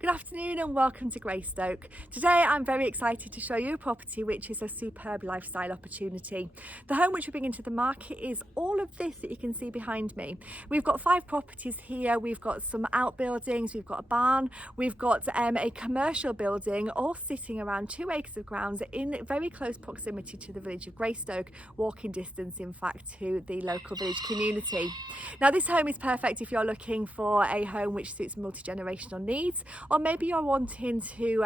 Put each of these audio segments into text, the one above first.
Good afternoon and welcome to Greystoke. Today I'm very excited to show you a property which is a superb lifestyle opportunity. The home which we're bringing to the market is all of this that you can see behind me. We've got 5 properties here. We've got some outbuildings, we've got a barn, we've got a commercial building all sitting around 2 acres of ground in very close proximity to the village of Greystoke, walking distance in fact to the local village community. Now this home is perfect if you're looking for a home which suits multi-generational needs, or maybe you're wanting to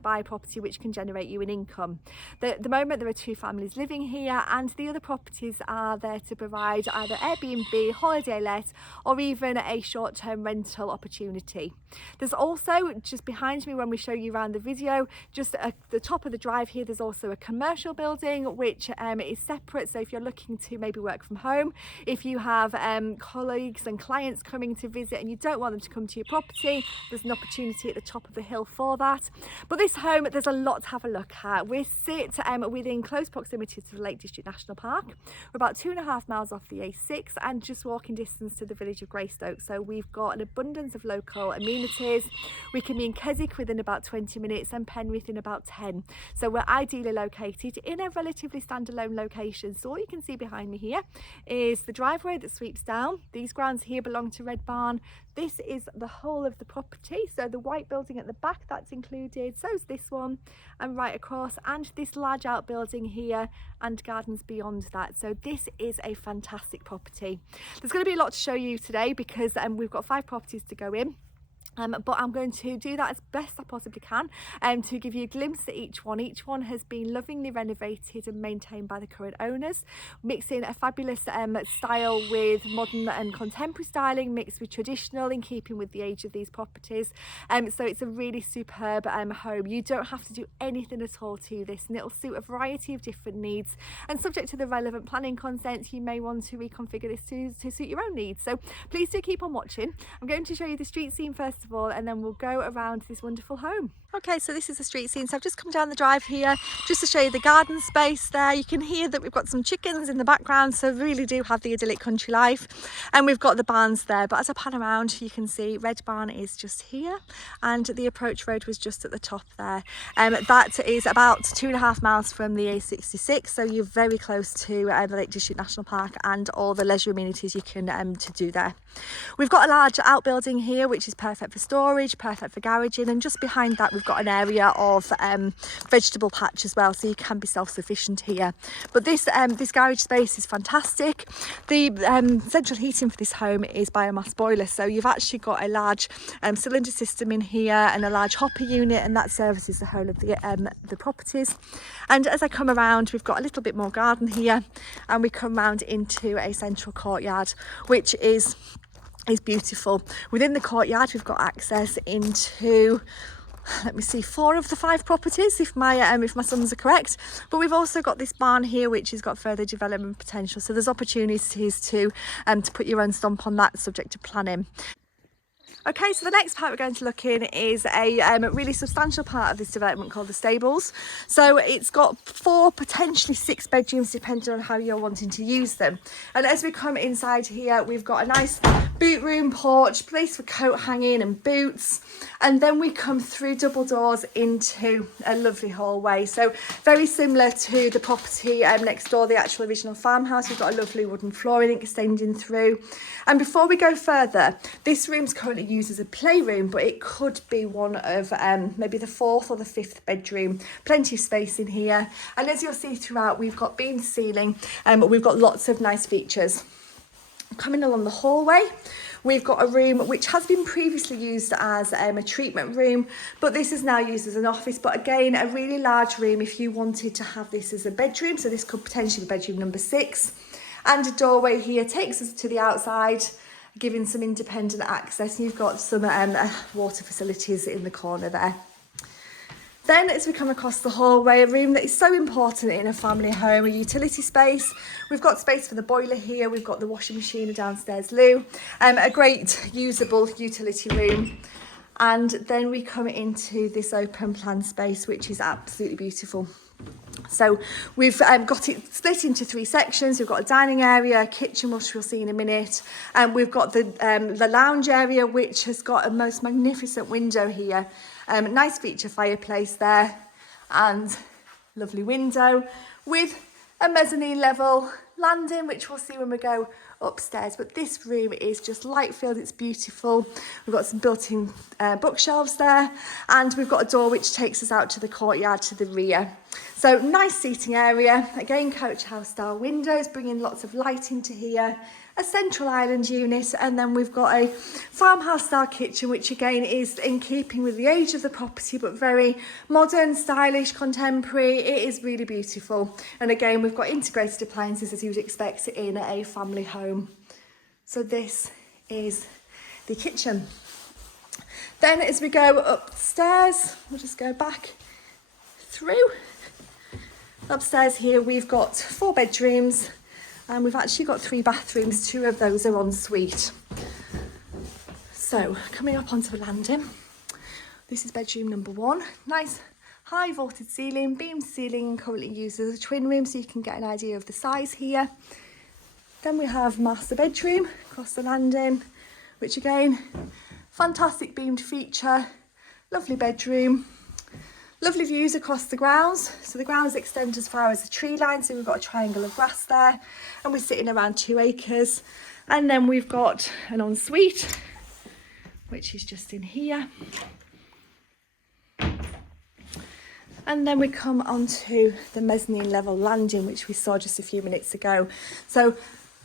buy a property which can generate you an income. At the moment there are 2 families living here, and the other properties are there to provide either Airbnb, holiday let, or even a short-term rental opportunity. There's also, just behind me when we show you around the video, just at the top of the drive here, there's also a commercial building which is separate. So if you're looking to maybe work from home, if you have colleagues and clients coming to visit and you don't want them to come to your property, there's an opportunity at the top of the hill for that. But this home, there's a lot to have a look at. We sit within close proximity to the Lake District National Park. We're about 2.5 miles off the A6 and just walking distance to the village of Greystoke. So we've got an abundance of local amenities. We can be in Keswick within about 20 minutes and Penrith in about 10. So we're ideally located in a relatively standalone location. So all you can see behind me here is the driveway that sweeps down. These grounds here belong to Red Barn. This is the whole of the property, so the white building at the back, that's included, so is this one, and right across, and this large outbuilding here, and gardens beyond that. So this is a fantastic property. There's going to be a lot to show you today because we've got 5 properties to go in. But I'm going to do that as best I possibly can to give you a glimpse at each one. Each one has been lovingly renovated and maintained by the current owners, mixing a fabulous style with modern and contemporary styling mixed with traditional in keeping with the age of these properties. So it's a really superb home. You don't have to do anything at all to this, and it'll suit a variety of different needs, and subject to the relevant planning consents you may want to reconfigure this to suit your own needs. So please do keep on watching. I'm going to show you the street scene first of all, and then we'll go around this wonderful home. Okay, so this is the street scene. So I've just come down the drive here just to show you the garden space there. You can hear that we've got some chickens in the background, so really do have the idyllic country life. And we've got the barns there, but as I pan around you can see Red Barn is just here and the approach road was just at the top there. That is about 2.5 miles from the A66, so you're very close to the Lake District National Park and all the leisure amenities you can to do there. We've got a large outbuilding here which is perfect for storage, perfect for garaging, and just behind that we've got an area of vegetable patch as well, so you can be self-sufficient here. But this garage space is fantastic. The central heating for this home is biomass boiler, so you've actually got a large cylinder system in here and a large hopper unit, and that services the whole of the properties. And as I come around, we've got a little bit more garden here, and we come round into a central courtyard which is beautiful. Within the courtyard we've got access into, let me see, 4 of the 5 properties if my sums are correct, but we've also got this barn here which has got further development potential, so there's opportunities to put your own stump on that, subject to planning. Okay, so the next part we're going to look in is a really substantial part of this development called the stables. So it's got 4, potentially 6 bedrooms depending on how you're wanting to use them. And as we come inside here, we've got a nice boot room, porch, place for coat hanging and boots. And then we come through double doors into a lovely hallway. So very similar to the property next door, the actual original farmhouse. We've got a lovely wooden flooring extending through. And before we go further, this room's currently used as a playroom, but it could be one of maybe the 4th or the 5th bedroom. Plenty of space in here, and as you'll see throughout, we've got beam ceiling, but we've got lots of nice features. Coming along the hallway, we've got a room which has been previously used as a treatment room, but this is now used as an office. But again, a really large room if you wanted to have this as a bedroom, so this could potentially be bedroom number 6. And a doorway here takes us to the outside, giving some independent access. And you've got some water facilities in the corner there. Then as we come across the hallway, a room that is so important in a family home, a utility space. We've got space for the boiler here, we've got the washing machine, a downstairs loo, a great usable utility room. And then we come into this open plan space, which is absolutely beautiful. So we've got it split into 3 sections. We've got a dining area, a kitchen, which we'll see in a minute. And we've got the lounge area, which has got a most magnificent window here. Nice feature fireplace there and lovely window with a mezzanine level landing, which we'll see when we go upstairs. But this room is just light filled, it's beautiful. We've got some built-in bookshelves there, and we've got a door which takes us out to the courtyard to the rear. So nice seating area, again coach house style windows, bringing lots of light into here, a central island unit, and then we've got a farmhouse style kitchen, which again is in keeping with the age of the property, but very modern, stylish, contemporary. It is really beautiful. And again, we've got integrated appliances as you would expect in a family home. So this is the kitchen. Then as we go upstairs, we'll just go back through. Upstairs here, we've got 4 bedrooms. And we've actually got 3 bathrooms, 2 of those are en suite. So coming up onto the landing, this is bedroom number 1. Nice high vaulted ceiling, beamed ceiling, currently used as a twin room, so you can get an idea of the size here. Then we have master bedroom across the landing, which again, fantastic beamed feature, lovely bedroom. Lovely views across the grounds. So the grounds extend as far as the tree line. So we've got a triangle of grass there, and we're sitting around 2 acres. And then we've got an ensuite, which is just in here. And then we come onto the mezzanine level landing, which we saw just a few minutes ago. So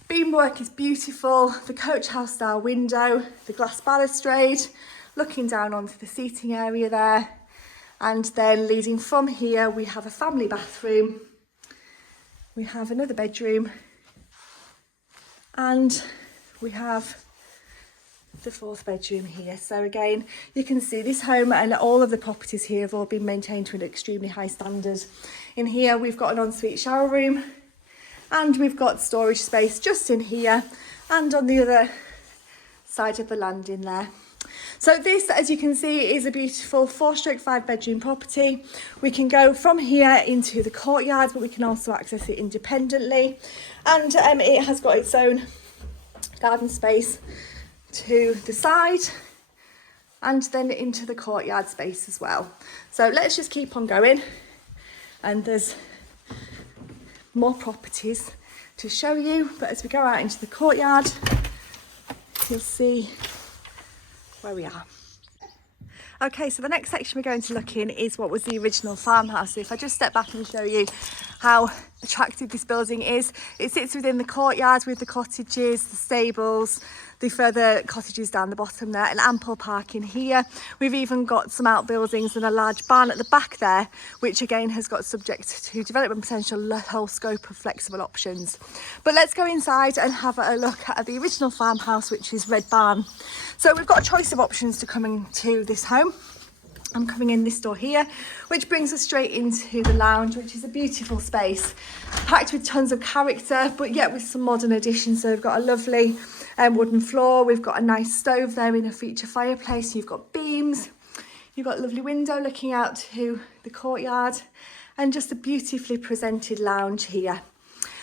beamwork is beautiful. The coach house style window, the glass balustrade, looking down onto the seating area there. And then leading from here, we have a family bathroom, we have another bedroom, and we have the 4th bedroom here. So again, you can see this home and all of the properties here have all been maintained to an extremely high standard. In here, we've got an ensuite shower room, and we've got storage space just in here and on the other side of the landing there. So this, as you can see, is a beautiful 4/5 bedroom property. We can go from here into the courtyard, but we can also access it independently. And it has got its own garden space to the side and then into the courtyard space as well. So let's just keep on going. And there's more properties to show you. But as we go out into the courtyard, you'll see where we are. Okay, so the next section we're going to look in is what was the original farmhouse. So if I just step back and show you how attractive this building is. It sits within the courtyard with the cottages, the stables, the further cottages down the bottom there, and ample parking here. We've even got some outbuildings and a large barn at the back there, which again has got subject to development potential, the whole scope of flexible options. But let's go inside and have a look at the original farmhouse, which is Red Barn. So we've got a choice of options to come into this home. I'm coming in this door here, which brings us straight into the lounge, which is a beautiful space, packed with tons of character, but yet with some modern additions. So we've got a lovely wooden floor, we've got a nice stove there in a feature fireplace, you've got beams, you've got a lovely window looking out to the courtyard, and just a beautifully presented lounge here.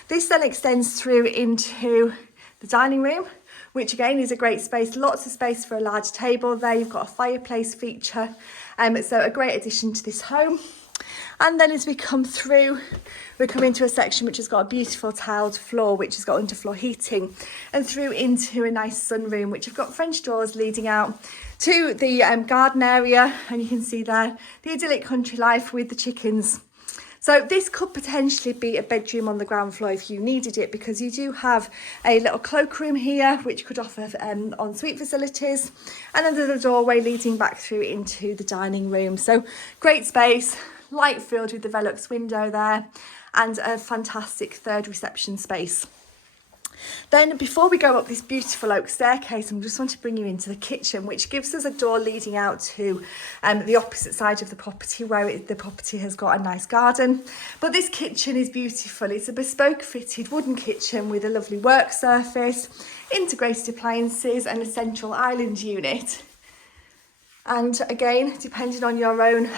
This then extends through into the dining room, which again is a great space, lots of space for a large table there. You've got a fireplace feature, so a great addition to this home. And then as we come through, we come into a section which has got a beautiful tiled floor, which has got underfloor heating, and through into a nice sunroom, which have got French doors leading out to the garden area. And you can see there the idyllic country life with the chickens. So this could potentially be a bedroom on the ground floor if you needed it, because you do have a little cloakroom here, which could offer ensuite facilities, and then there's a doorway leading back through into the dining room. So great space, light filled with the Velux window there, and a fantastic third reception space. Then before we go up this beautiful oak staircase, I just want to bring you into the kitchen, which gives us a door leading out to the opposite side of the property, where the property has got a nice garden. But this kitchen is beautiful. It's a bespoke fitted wooden kitchen with a lovely work surface, integrated appliances, and a central island unit. And again, depending on your own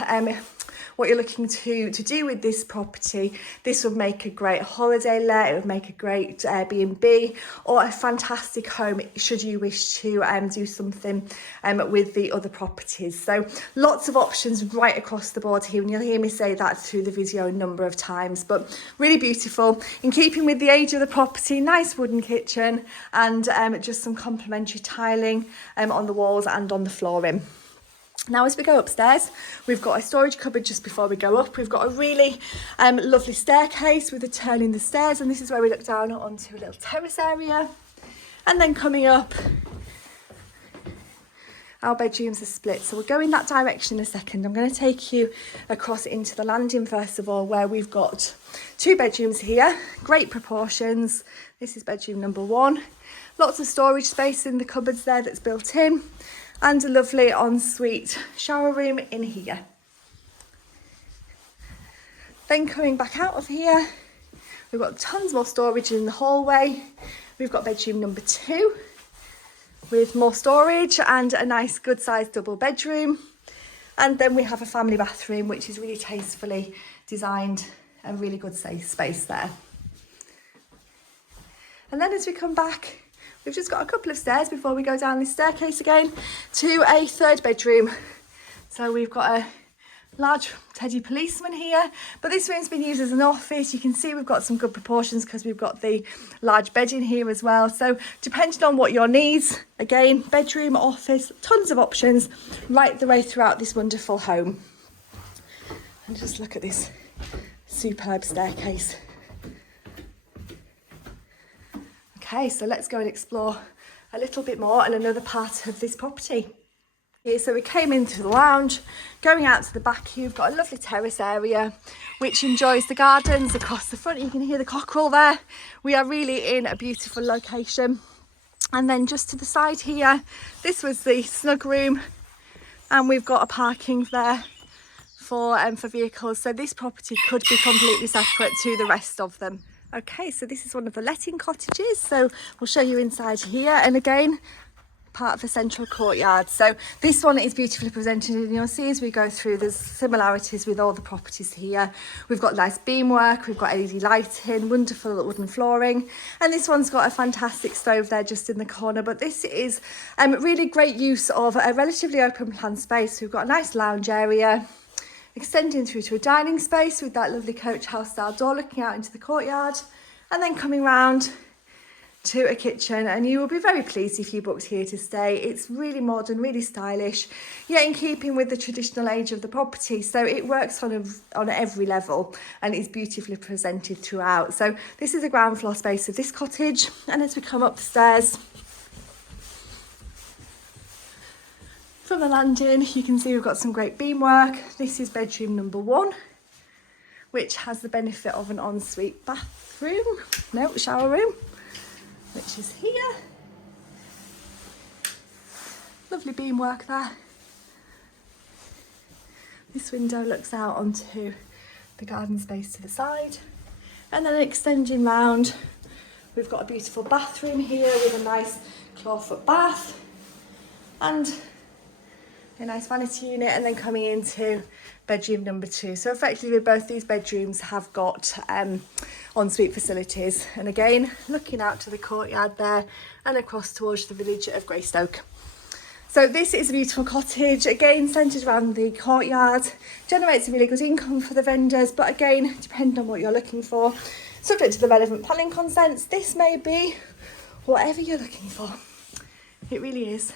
what you're looking to do with this property. This would make a great holiday let, it would make a great Airbnb, or a fantastic home should you wish to do something with the other properties. So lots of options right across the board here, and you'll hear me say that through the video a number of times, but really beautiful, in keeping with the age of the property. Nice wooden kitchen, and just some complementary tiling on the walls and on the flooring. Now as we go upstairs, we've got a storage cupboard just before we go up. We've got a really lovely staircase with a turn in the stairs, and this is where we look down onto a little terrace area. And then coming up, our bedrooms are split, so we'll go in that direction in a second. I'm going to take you across into the landing first of all, where we've got 2 bedrooms here, great proportions. This is bedroom number 1. Lots of storage space in the cupboards there that's built in, and a lovely ensuite shower room in here. Then coming back out of here, we've got tons more storage in the hallway. We've got bedroom number 2 with more storage and a nice good sized double bedroom. And then we have a family bathroom, which is really tastefully designed and really good safe space there. And then as we come back, we've just got a couple of stairs before we go down this staircase again to a 3rd bedroom. So we've got a large teddy policeman here, but this room's been used as an office. You can see we've got some good proportions because we've got the large bed in here as well. So depending on what your needs, again, bedroom, office, tons of options right the way throughout this wonderful home. And just look at this superb staircase. Okay, so let's go and explore a little bit more in another part of this property. Here, so we came into the lounge, going out to the back here, you've got a lovely terrace area which enjoys the gardens across the front. You can hear the cockerel there. We are really in a beautiful location. And then just to the side here, this was the snug room, and we've got a parking there for vehicles. So this property could be completely separate to the rest of them. Okay, so this is one of the letting cottages, so we'll show you inside here, and again part of a central courtyard. So this one is beautifully presented, and you'll see as we go through there's similarities with all the properties here. We've got nice beamwork, we've got LED lighting, wonderful wooden flooring, and this one's got a fantastic stove there just in the corner. But this is really great use of a relatively open plan space. We've got a nice lounge area extending through to a dining space with that lovely coach house style door looking out into the courtyard, and then coming round to a kitchen. And you will be very pleased if you booked here to stay. It's really modern, really stylish, yet in keeping with the traditional age of the property. So it works on every level and is beautifully presented throughout. So this is the ground floor space of this cottage, and as we come up the stairs from the landing, you can see we've got some great beamwork. This is bedroom number 1, which has the benefit of an ensuite shower room, which is here. Lovely beamwork there. This window looks out onto the garden space to the side, and then extending round, we've got a beautiful bathroom here with a nice clawfoot bath and a nice vanity unit, and then coming into bedroom number 2. So effectively both these bedrooms have got ensuite facilities, and again looking out to the courtyard there and across towards the village of Greystoke. So this is a beautiful cottage, again centred around the courtyard, generates a really good income for the vendors, but again depending on what you're looking for, subject to the relevant planning consents, this may be whatever you're looking for. It really is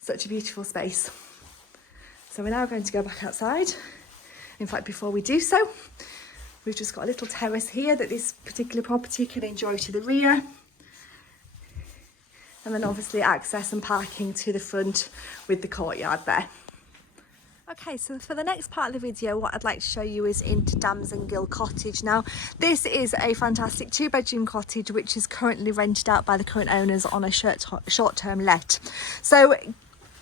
such a beautiful space. So we're now going to go back outside. In fact, before we do so, we've just got a little terrace here that this particular property can enjoy to the rear, and then obviously access and parking to the front with the courtyard there. Okay, so for the next part of the video, what I'd like to show you is into Gill Cottage. Now, this is a fantastic 2-bedroom cottage which is currently rented out by the current owners on a short-term let. So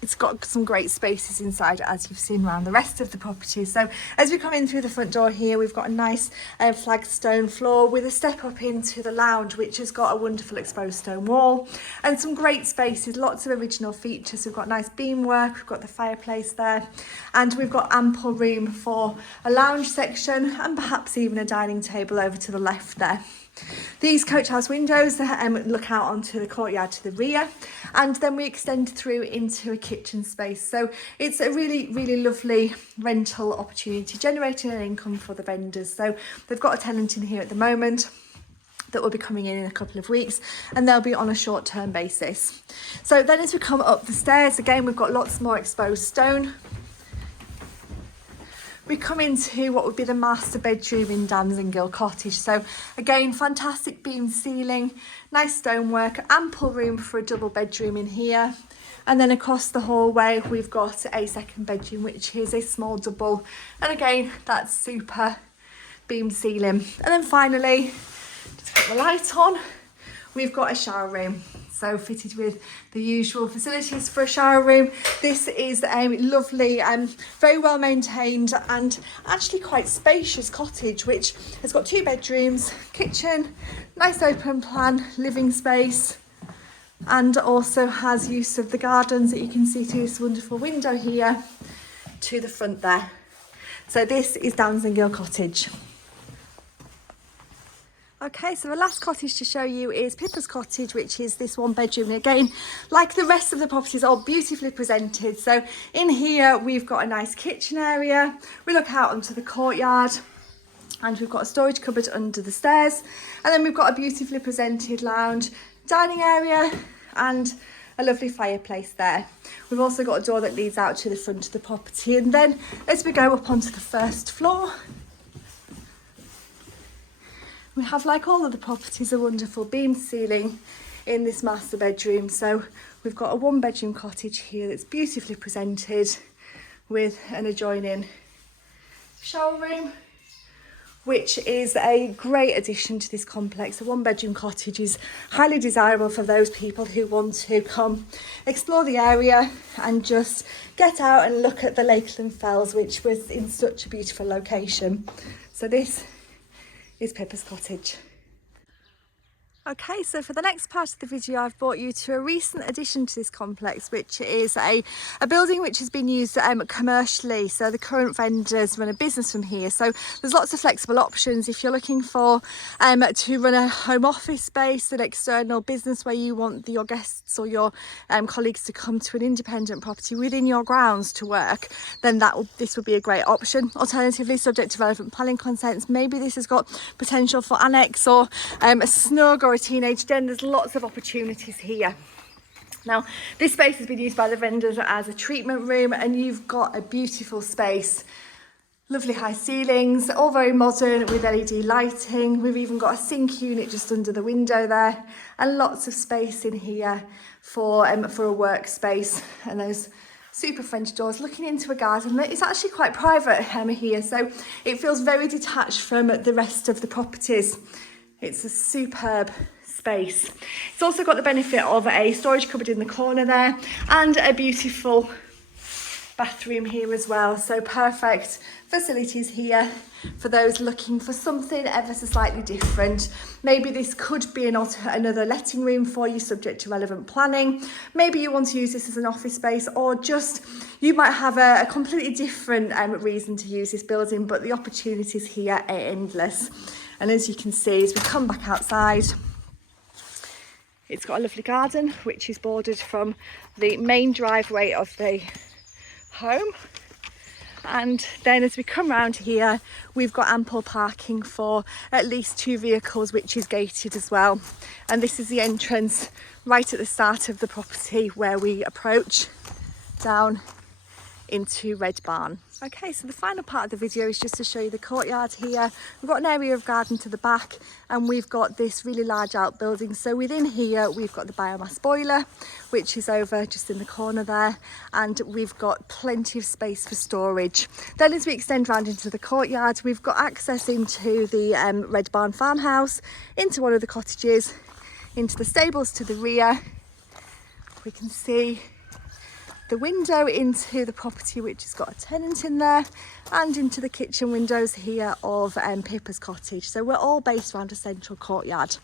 it's got some great spaces inside, as you've seen around the rest of the property. So as we come in through the front door here, we've got a nice flagstone floor with a step up into the lounge, which has got a wonderful exposed stone wall and some great spaces, lots of original features. We've got nice beamwork, we've got the fireplace there, and we've got ample room for a lounge section and perhaps even a dining table over to the left there. These coach house windows look out onto the courtyard to the rear, and then we extend through into a kitchen space. So it's a really lovely rental opportunity, generating an income for the vendors. So they've got a tenant in here at the moment that will be coming in a couple of weeks, and they'll be on a short-term basis. So then as we come up the stairs, again, we've got lots more exposed stone. We come into what would be the master bedroom in Gill Cottage. So again, fantastic beam ceiling, nice stonework, ample room for a double bedroom in here. And then across the hallway, we've got a second bedroom, which is a small double. And again, that's super beam ceiling. And then finally, just put the light on, we've got a shower room. So fitted with the usual facilities for a shower room. This is a lovely and very well maintained and actually quite spacious cottage, which has got 2 bedrooms, kitchen, nice open plan living space, and also has use of the gardens that you can see through this wonderful window here to the front there. So this is Gill Cottage. Okay, so the last cottage to show you is Pippa's cottage, which is this 1 bedroom. And again, like the rest of the properties, all beautifully presented. So in here, we've got a nice kitchen area. We look out onto the courtyard, and we've got a storage cupboard under the stairs. And then we've got a beautifully presented lounge, dining area, and a lovely fireplace there. We've also got a door that leads out to the front of the property. And then as we go up onto the first floor, we have, like all of the properties, a wonderful beam ceiling in this master bedroom. So we've got a 1 bedroom cottage here that's beautifully presented with an adjoining shower room, which is a great addition to this complex. A 1 bedroom cottage is highly desirable for those people who want to come explore the area and just get out and look at the Lakeland Fells, which was in such a beautiful location. So this is Pippa's cottage. Okay, so for the next part of the video, I've brought you to a recent addition to this complex, which is a building which has been used commercially. So the current vendors run a business from here. So there's lots of flexible options. If you're looking for to run a home office space, an external business where you want your guests or your colleagues to come to an independent property within your grounds to work, then this would be a great option. Alternatively, subject to relevant planning consents, maybe this has got potential for annex or a snug or a teenage den. There's lots of opportunities here. Now, this space has been used by the vendors as a treatment room, and you've got a beautiful space. Lovely high ceilings, all very modern with LED lighting. We've even got a sink unit just under the window there, and lots of space in here for a workspace. And those super French doors looking into a garden. It's actually quite private here, so it feels very detached from the rest of the properties. It's a superb space. It's also got the benefit of a storage cupboard in the corner there and a beautiful bathroom here as well. So perfect facilities here for those looking for something ever so slightly different. Maybe this could be another letting room for you, subject to relevant planning. Maybe you want to use this as an office space, or just you might have a completely different reason to use this building, but the opportunities here are endless. And as you can see, as we come back outside, it's got a lovely garden, which is bordered from the main driveway of the home. And then as we come around here, we've got ample parking for at least 2 vehicles, which is gated as well. And this is the entrance right at the start of the property where we approach down into Red Barn. Okay, so the final part of the video is just to show you the courtyard here. We've got an area of garden to the back, and we've got this really large outbuilding. So within here, we've got the biomass boiler, which is over just in the corner there, and we've got plenty of space for storage. Then as we extend round into the courtyard, we've got access into the Red Barn farmhouse, into one of the cottages, into the stables to the rear. We can see the window into the property, which has got a tenant in there, and into the kitchen windows here of Pippa's cottage. So we're all based around a central courtyard.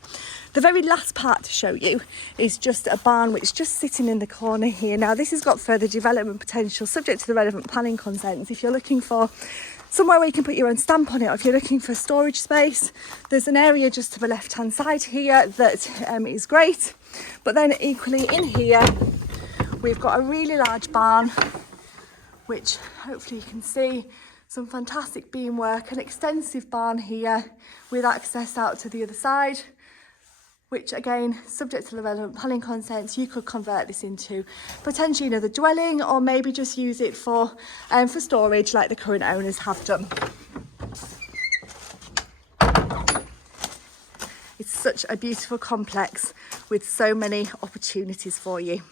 The very last part to show you is just a barn which is just sitting in the corner here. Now this has got further development potential subject to the relevant planning consents. If you're looking for somewhere where you can put your own stamp on it, or if you're looking for storage space, there's an area just to the left hand side here that is great. But then equally in here we've got a really large barn, which hopefully you can see, some fantastic beam work, an extensive barn here with access out to the other side, which again, subject to the relevant planning consents, you could convert this into potentially another dwelling, or maybe just use it for storage like the current owners have done. It's such a beautiful complex with so many opportunities for you.